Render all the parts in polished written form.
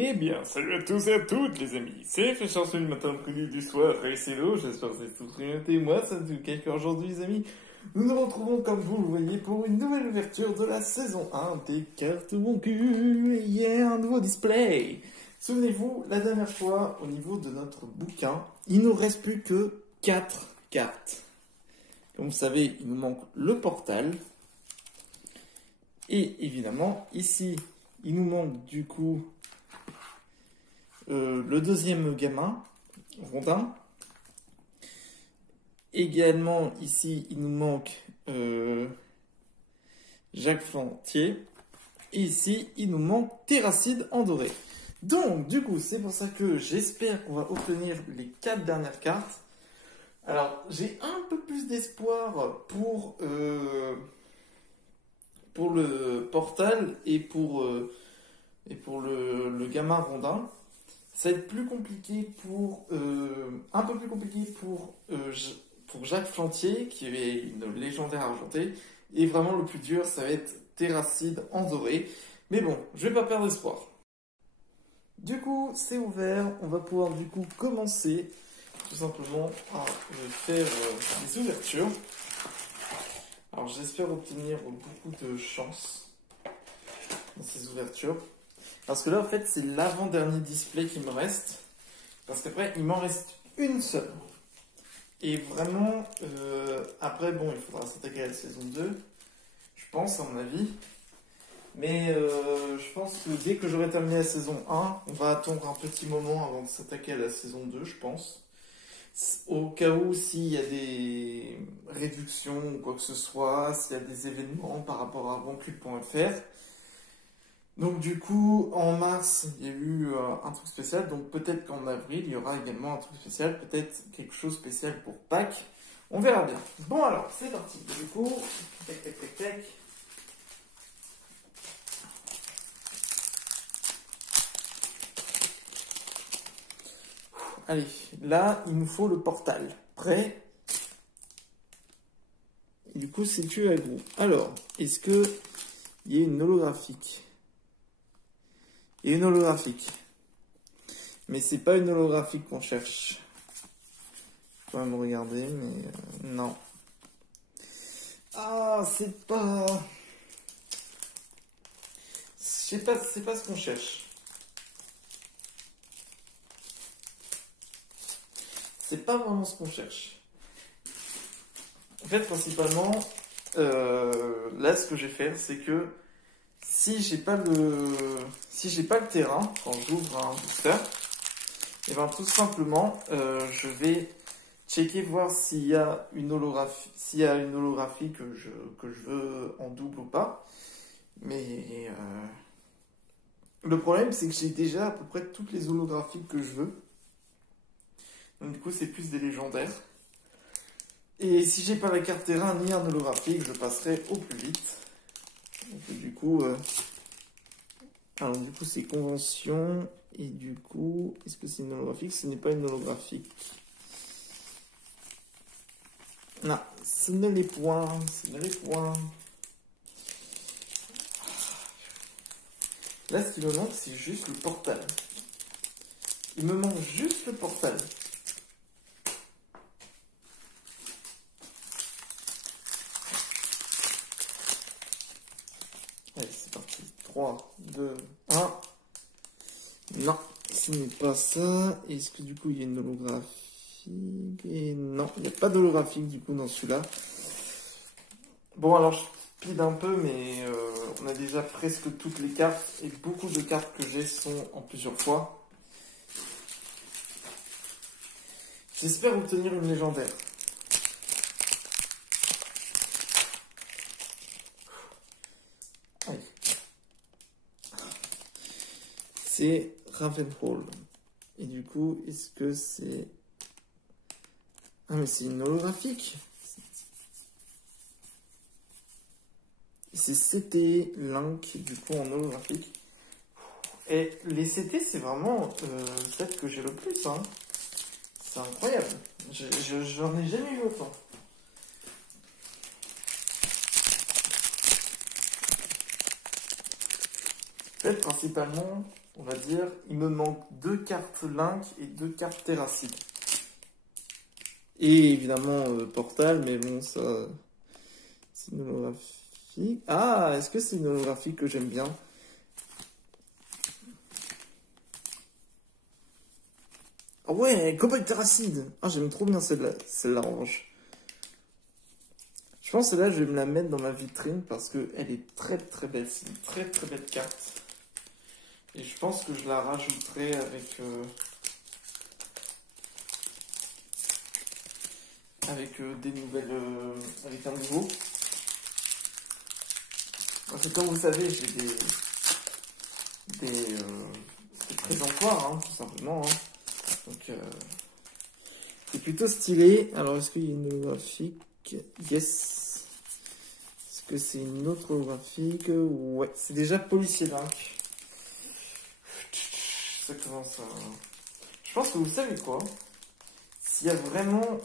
Eh bien, salut à tous et à toutes les amis, c'est Féchanceau du matin, le connu du soir, et c'est l'eau, j'espère que c'est tout très bien. Moi, ça me fait aujourd'hui les amis. Nous nous retrouvons comme vous le voyez pour une nouvelle ouverture de la saison 1 des cartes mon cul, et yeah, un nouveau display. Souvenez-vous, la dernière fois, au niveau de notre bouquin, il nous reste plus que 4 cartes. Comme vous savez, il nous manque le portal, et évidemment, ici, il nous manque du coup le deuxième gamin, Rondin. Également, ici, il nous manque Jacques Flantier. Et ici, il nous manque Terracide en doré. Donc, du coup, c'est pour ça que j'espère qu'on va obtenir les 4 dernières cartes. Alors, j'ai un peu plus d'espoir pour le portal et pour le gamin Rondin. Ça va être plus compliqué un peu plus compliqué pour Jacques Flantier, qui est une légendaire argentée. Et vraiment, le plus dur, ça va être Terracide en doré. Mais bon, je vais pas perdre espoir. Du coup, c'est ouvert. On va pouvoir du coup commencer tout simplement à faire des ouvertures. Alors, j'espère obtenir beaucoup de chance dans ces ouvertures. Parce que là, en fait, c'est l'avant-dernier display qui me reste. Parce qu'après, il m'en reste une seule. Et vraiment, après, bon, il faudra s'attaquer à la saison 2. Je pense, à mon avis. Mais je pense que dès que j'aurai terminé la saison 1, on va attendre un petit moment avant de s'attaquer à la saison 2, je pense. Au cas où, s'il y a des réductions ou quoi que ce soit, s'il y a des événements par rapport à boncube.fr. Donc du coup, en mars, il y a eu un truc spécial, donc peut-être qu'en avril, il y aura également un truc spécial, peut-être quelque chose de spécial pour Pâques. On verra bien. Bon alors, c'est parti. Du coup, tac, tac, tac, tac. Allez, là, il nous faut le portal. Prêt? Et du coup, c'est tu à vous. Alors, est-ce que il y a une holographique? Il y a une holographique. Mais c'est pas une holographique qu'on cherche. Je peux même regarder, mais non. Ah, c'est pas... Je sais pas, c'est pas ce qu'on cherche. C'est pas vraiment ce qu'on cherche. En fait, principalement, là, ce que je vais faire, c'est que si j'ai pas le terrain, quand j'ouvre un booster, et bien tout simplement, je vais checker voir s'il y a une holographie que je veux en double ou pas. Mais le problème, c'est que j'ai déjà à peu près toutes les holographies que je veux. Donc du coup, c'est plus des légendaires. Et si j'ai pas la carte terrain ni un holographique, je passerai au plus vite. Donc, du coup, alors du coup, c'est convention. Et du coup, est-ce que c'est une holographique? Ce n'est pas une holographique. Non, ce ne l'est point. Ce ne l'est point. Là, ce qui me manque, c'est juste le portal. Il me manque juste le portal. Allez, c'est parti. 3, 2, 1. Non, ce n'est pas ça. Est-ce que du coup, il y a une holographique? Et non, il n'y a pas d'holographique du coup dans celui-là. Bon, alors je speed un peu, mais on a déjà presque toutes les cartes. Et beaucoup de cartes que j'ai sont en plusieurs fois. J'espère obtenir une légendaire. Allez. C'est Ravenhall. Et du coup, est-ce que c'est... Ah, mais c'est une holographique. C'est CT Link, du coup, en holographique. Et les CT, c'est vraiment celle que j'ai le plus, hein. C'est incroyable. J'en ai jamais eu autant. En fait, principalement, on va dire, il me manque 2 cartes Link et 2 cartes Terracide. Et évidemment, Portal, mais bon, ça, c'est une holographie. Ah, est-ce que c'est une holographie que j'aime bien? Ah ouais, Cowboy Terracide. Ah, j'aime trop bien celle-là orange. Je pense que celle-là, je vais me la mettre dans ma vitrine parce qu'elle est très très belle. C'est une très très belle carte. Et je pense que je la rajouterai avec des nouvelles, avec un nouveau. Parce que comme vous savez, j'ai des présentoirs, hein, tout simplement. Hein. Donc, c'est plutôt stylé. Alors, est-ce qu'il y a une holographique? Yes. Est-ce que c'est une autre holographique? Ouais, c'est déjà Policier Link. Ça commence à... Je pense que vous savez quoi? S'il y a vraiment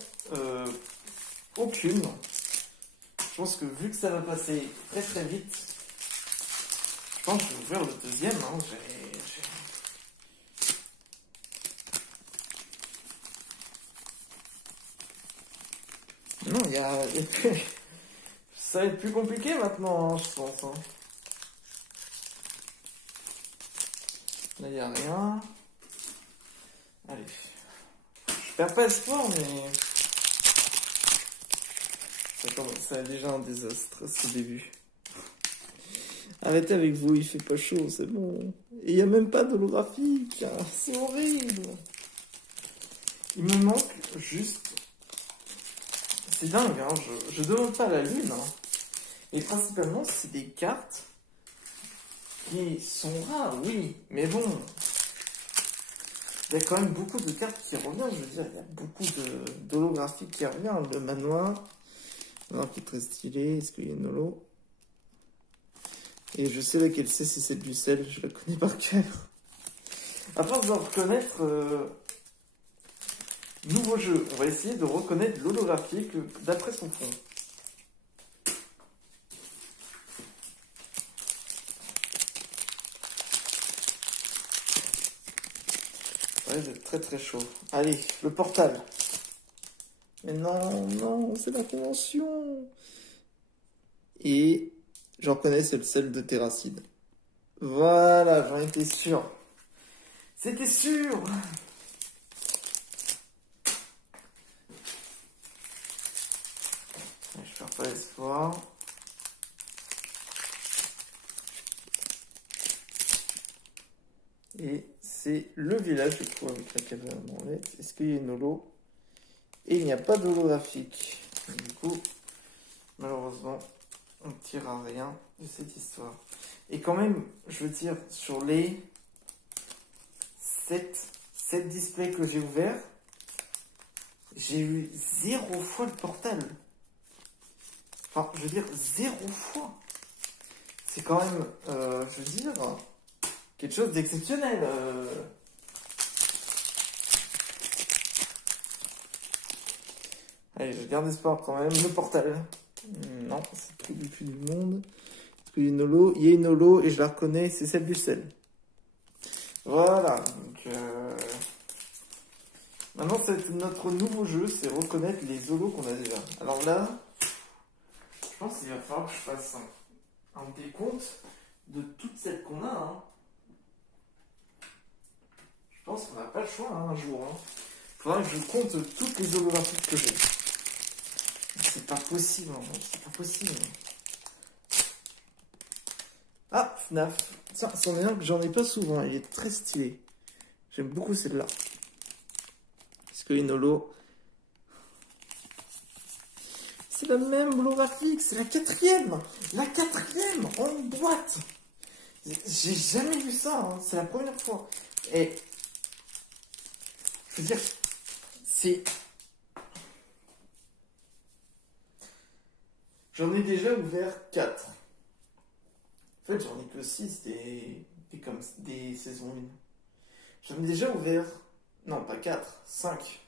aucune, je pense que vu que ça va passer très très vite, je pense que je vais ouvrir le deuxième. Hein. Non, il y a... Ça va être plus compliqué maintenant, hein, je pense. Hein. Là, il n'y a rien. Allez. Je perds pas espoir, mais... Ça a déjà un désastre, ce début. Arrêtez avec vous, il fait pas chaud, c'est bon. Et il n'y a même pas d'holographique, hein. C'est horrible. Il me manque juste... C'est dingue, hein. Je demande pas la lune. Hein. Et principalement, c'est des cartes qui sont rares, oui. Mais bon, il y a quand même beaucoup de cartes qui reviennent. Je veux dire, il y a beaucoup d'holographiques qui reviennent. Le manoir, qui est très stylé. Est-ce qu'il y a une holo? Et je sais laquelle c'est celle du sel. Je la connais par cœur. À force de reconnaître... nouveau jeu, on va essayer de reconnaître l'holographique d'après son fond. Ouais, c'est très très chaud. Allez, le portal. Mais non, non, c'est la convention. Et j'en connais, c'est celle de Terracide. Voilà, j'en étais sûr. C'était sûr. Je perds pas espoir. Et c'est le village, du coup, avec la caméra branlette. Est-ce qu'il y a une holo? Et il n'y a pas d'holographique. Du coup, malheureusement, on ne tire à rien de cette histoire. Et quand même, je veux dire, sur les 7 displays que j'ai ouverts, j'ai eu 0 fois le portal. Enfin, je veux dire, 0 fois. C'est quand même, je veux dire, quelque chose d'exceptionnel. Allez, je garde espoir quand même. Le portal. Non, c'est plus du monde. Parce qu'il y a une holo. Il y a une holo et je la reconnais, c'est celle du sel. Voilà. Donc, maintenant, c'est notre nouveau jeu, c'est reconnaître les holos qu'on a déjà. Alors là, je pense qu'il va falloir que je fasse un décompte de toutes celles qu'on a. Hein. Je pense qu'on n'a pas le choix hein, un jour. Il faudra que je compte toutes les holographiques que j'ai. C'est pas possible, hein, c'est pas possible. Ah, FNAF. Tiens, c'en est un que j'en ai pas souvent, il est très stylé. J'aime beaucoup celle-là. Est-ce qu'il y a une holo? C'est la même holographique, c'est la 4e. La 4e en une boîte. J'ai jamais vu ça, hein, c'est la première fois. Et je veux dire, c'est... J'en ai déjà ouvert 4. En fait, j'en ai que 6 des saisons 1. J'en ai déjà ouvert... Non, pas 4, 5.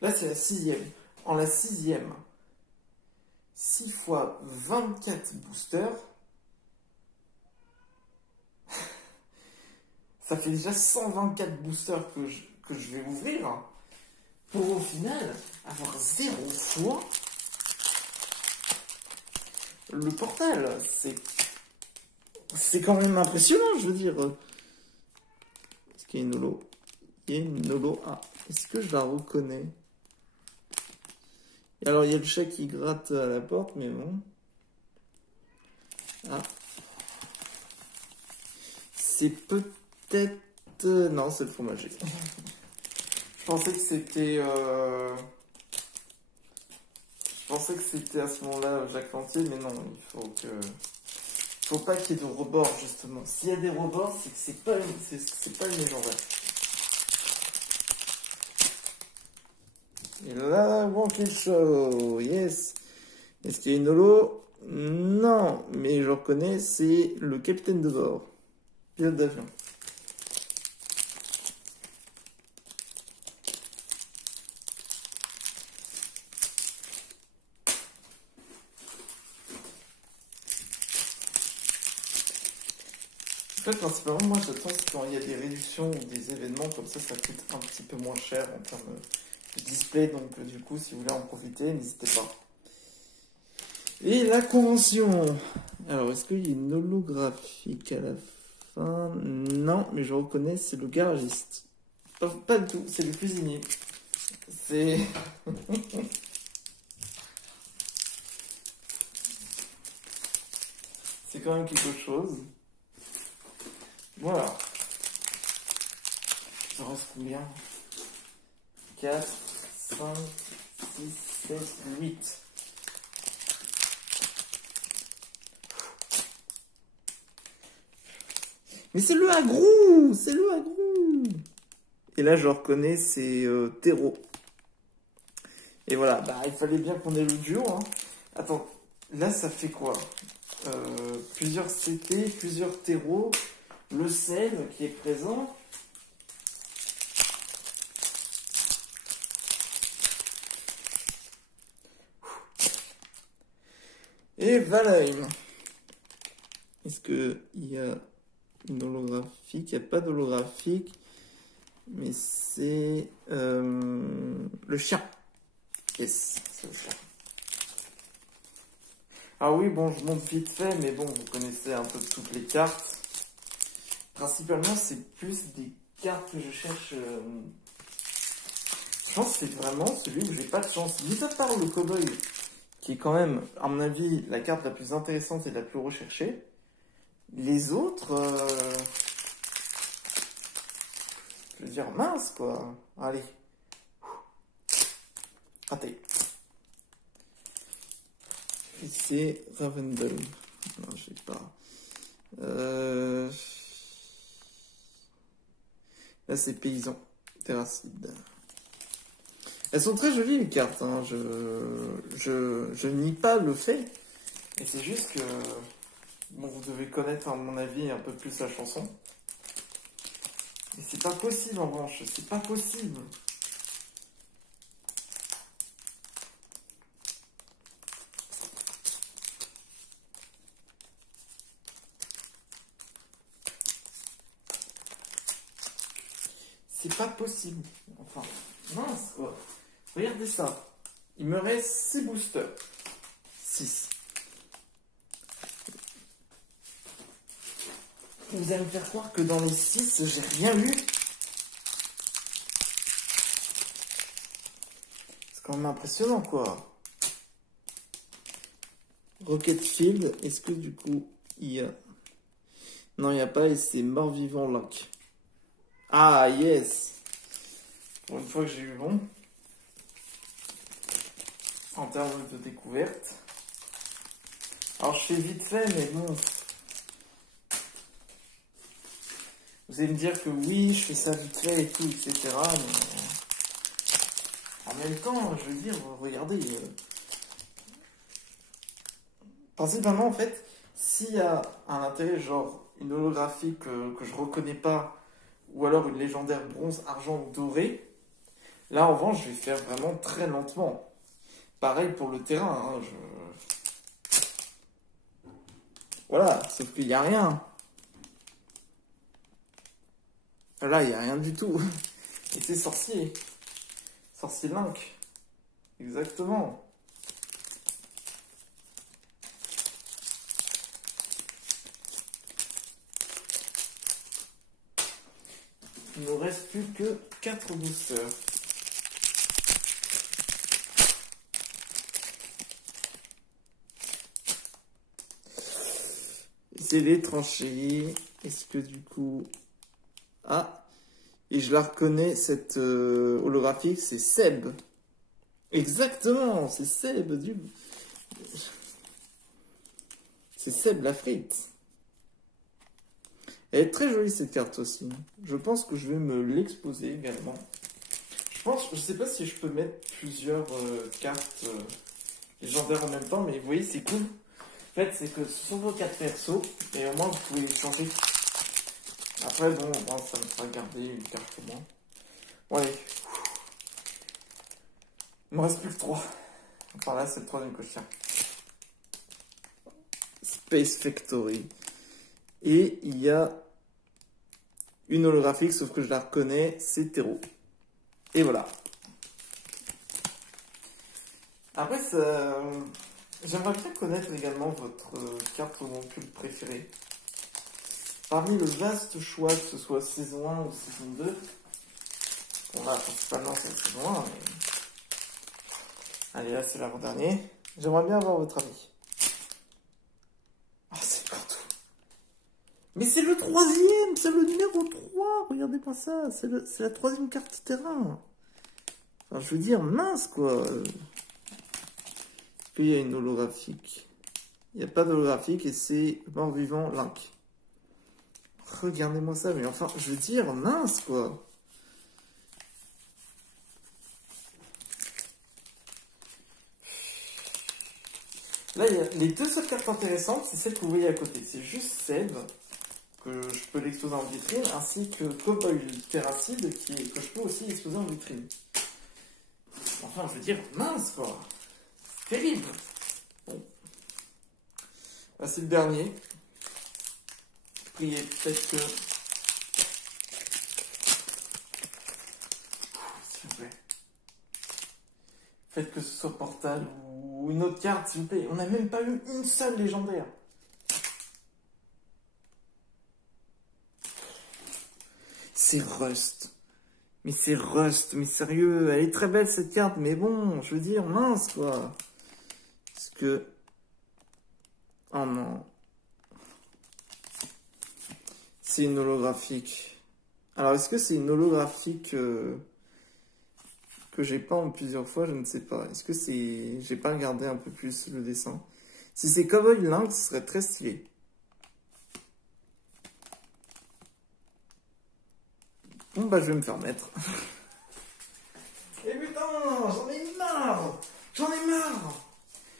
Là, c'est la 6e. En la 6e, 6 fois 24 boosters. Ça fait déjà 124 boosters que je vais ouvrir, hein, pour au final avoir 0 fois le portal. C'est quand même impressionnant, je veux dire. Est-ce qu'il y a une holo? Il y a une holo. Ah, est-ce que je la reconnais? Et alors, il y a le chat qui gratte à la porte, mais bon. Ah. C'est peut-être... Non, c'est le fromager. Je pensais que c'était... Je pensais que c'était à ce moment-là Jacques Lantier, mais non, faut pas qu'il y ait de rebord, justement. S'il y a des rebords, c'est que c'est pas une légendaire. Et là, Wonky Show, yes. Est-ce qu'il y a une holo? Non, mais je reconnais, c'est le capitaine de bord. Pilote d'avion. En fait, principalement, moi j'attends quand il y a des réductions ou des événements comme ça coûte un petit peu moins cher en termes de display. Donc, du coup, si vous voulez en profiter, n'hésitez pas. Et la convention. Alors, est-ce qu'il y a une holographique à la fin? Non, mais je reconnais, c'est le garagiste. Pas du tout, c'est le cuisinier. C'est... c'est quand même quelque chose. Voilà. Ça reste combien? 4, 5, 6, 7, 8. Mais c'est le Agrou! C'est le Agrou! Et là, je reconnais, c'est Terreau. Et voilà, bah, il fallait bien qu'on ait le duo. Hein. Attends, là, ça fait quoi? Plusieurs CT, plusieurs terreaux, le sel qui est présent. Et Valheim. Est-ce qu'il y a une holographique? Il n'y a pas d'holographique. Mais c'est le chien. Yes, c'est le chien. Ah oui, bon, je monte vite fait, mais bon, vous connaissez un peu toutes les cartes. Principalement, c'est plus des cartes que je cherche. Je pense que c'est vraiment celui où j'ai pas de chance. Mis à part le cowboy, qui est quand même, à mon avis, la carte la plus intéressante et la plus recherchée. Les autres, je veux dire, mince, quoi. Allez. Raté. Et c'est Ravendell. Non, je sais pas. Là, c'est Paysan. Terracide. Elles sont très jolies, les cartes. Hein. Je nie pas le fait. Et c'est juste que... Bon, vous devez connaître, à mon avis, un peu plus la chanson. Mais c'est pas possible, en revanche. C'est pas possible. C'est pas possible. Enfin, mince, quoi. Regardez ça. Il me reste 6 boosters. 6. Vous allez me faire croire que dans les 6, j'ai rien eu. C'est quand même impressionnant, quoi. Rocket Field, est-ce que du coup, il y a... Non, il n'y a pas, et c'est Mort-Vivant Link. Ah, yes! Pour une fois que j'ai eu bon. En termes de découverte. Alors, je fais vite fait, mais bon... Vous allez me dire que oui, je fais ça vite fait et tout, etc. Mais en même temps, je veux dire, regardez. Principalement, en fait, s'il y a un intérêt, genre une holographie que je reconnais pas, ou alors une légendaire bronze, argent ou doré, là, en revanche, je vais faire vraiment très lentement. Pareil pour le terrain. Hein, Voilà, sauf qu'il n'y a rien. Là, il n'y a rien du tout. Et c'est sorcier. Sorcier Link. Exactement. Il ne nous reste plus que 4 boosters. C'est les tranchées. Est-ce que du coup... Ah, et je la reconnais, cette holographique, c'est Seb. Exactement, c'est Seb du... C'est Seb la frite. Elle est très jolie cette carte aussi. Je pense que je vais me l'exposer également. Je sais pas si je peux mettre plusieurs cartes légendaires en même temps, mais vous voyez, c'est cool. En fait, c'est que ce sont vos 4 persos, et au moins vous pouvez changer. Après, bon, ça me fera garder une carte pour moi. Bon, allez. Il me reste plus que 3. Par là, c'est le 3e cochon. Space Factory. Et il y a une holographique, sauf que je la reconnais, c'est Tero. Et voilà. Après, j'aimerais bien connaître également votre carte homoncule préférée. Parmi le vaste choix, que ce soit saison 1 ou saison 2, bon là, principalement c'est la saison 1, mais... Allez, là c'est l'avant-dernier. J'aimerais bien avoir votre avis. Ah, c'est partout. Mais c'est le 3e, c'est le numéro 3, regardez-moi ça, c'est la 3e carte terrain. Enfin, je veux dire, mince quoi. Puis il y a une holographique. Il n'y a pas d'holographique et c'est mort-vivant Link. Regardez-moi ça, mais enfin, je veux dire, mince quoi. Là, il y a les 2 seules cartes intéressantes, c'est celle que vous voyez à côté. C'est juste Seb, que je peux l'exposer en vitrine, ainsi que Cowboy Terracide, que je peux aussi exposer en vitrine. Enfin, je veux dire, mince quoi. Terrible. Bon. Là, c'est le dernier. Priez peut-être que... S'il vous plaît. Faites que ce soit Portal ou une autre carte, s'il vous plaît. On n'a même pas eu une seule légendaire. C'est Rust. Mais c'est Rust. Mais sérieux, elle est très belle cette carte. Mais bon, je veux dire, mince quoi. Parce que... Oh non. C'est une holographique. Alors, est-ce que c'est une holographique que j'ai pas en plusieurs fois? Je ne sais pas. Est-ce que c'est... J'ai pas regardé un peu plus le dessin. Si c'est Cowboy Link, ce serait très stylé. Bon, bah, je vais me faire mettre. Et putain, j'en ai marre! J'en ai marre!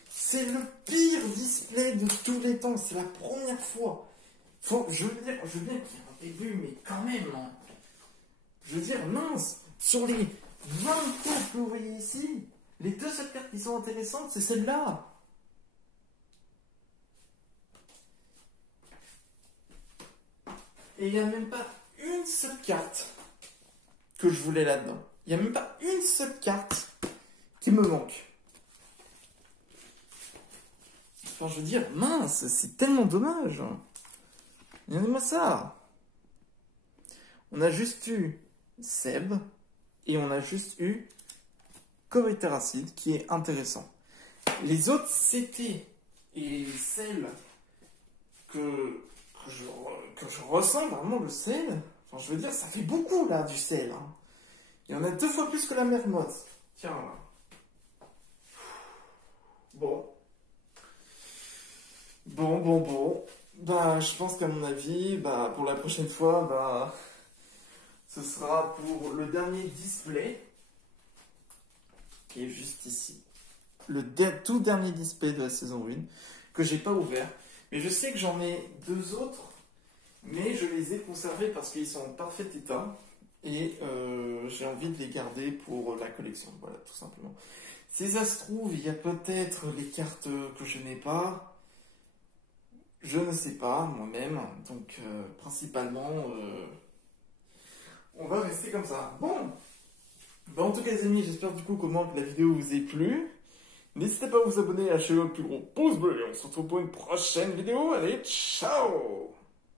C'est le pire display de tous les temps. C'est la première fois. Je veux bien qu'il y ait un début, mais quand même, hein. Je veux dire, mince, sur les 20 cartes que vous voyez ici, les 2 seules cartes qui sont intéressantes, c'est celle-là. Et il n'y a même pas une seule carte que je voulais là-dedans. Il n'y a même pas une seule carte qui me manque. Enfin, je veux dire, mince, c'est tellement dommage. Regardez-moi ça. On a juste eu Seb et on a juste eu Cowboy Terracide qui est intéressant. Les autres, c'était, et celle que je ressens vraiment le sel, enfin, je veux dire, ça fait beaucoup là du sel. Hein. Il y en a 2 fois plus que la mermotte. Tiens là. Bon. Bon. Bah, je pense qu'à mon avis, bah, pour la prochaine fois, bah, ce sera pour le dernier display, qui est juste ici. Le tout dernier display de la saison 1, que j'ai pas ouvert. Mais je sais que j'en ai 2 autres, mais je les ai conservés parce qu'ils sont en parfait état. Et j'ai envie de les garder pour la collection, voilà, tout simplement. Si ça se trouve, il y a peut-être les cartes que je n'ai pas. Je ne sais pas, moi-même. Donc, principalement, comme ça. Bon. Bah, en tout cas, les amis, j'espère du coup comment que la vidéo vous ait plu. N'hésitez pas à vous abonner, à lâcher le plus gros pouce bleu et on se retrouve pour une prochaine vidéo. Allez, ciao!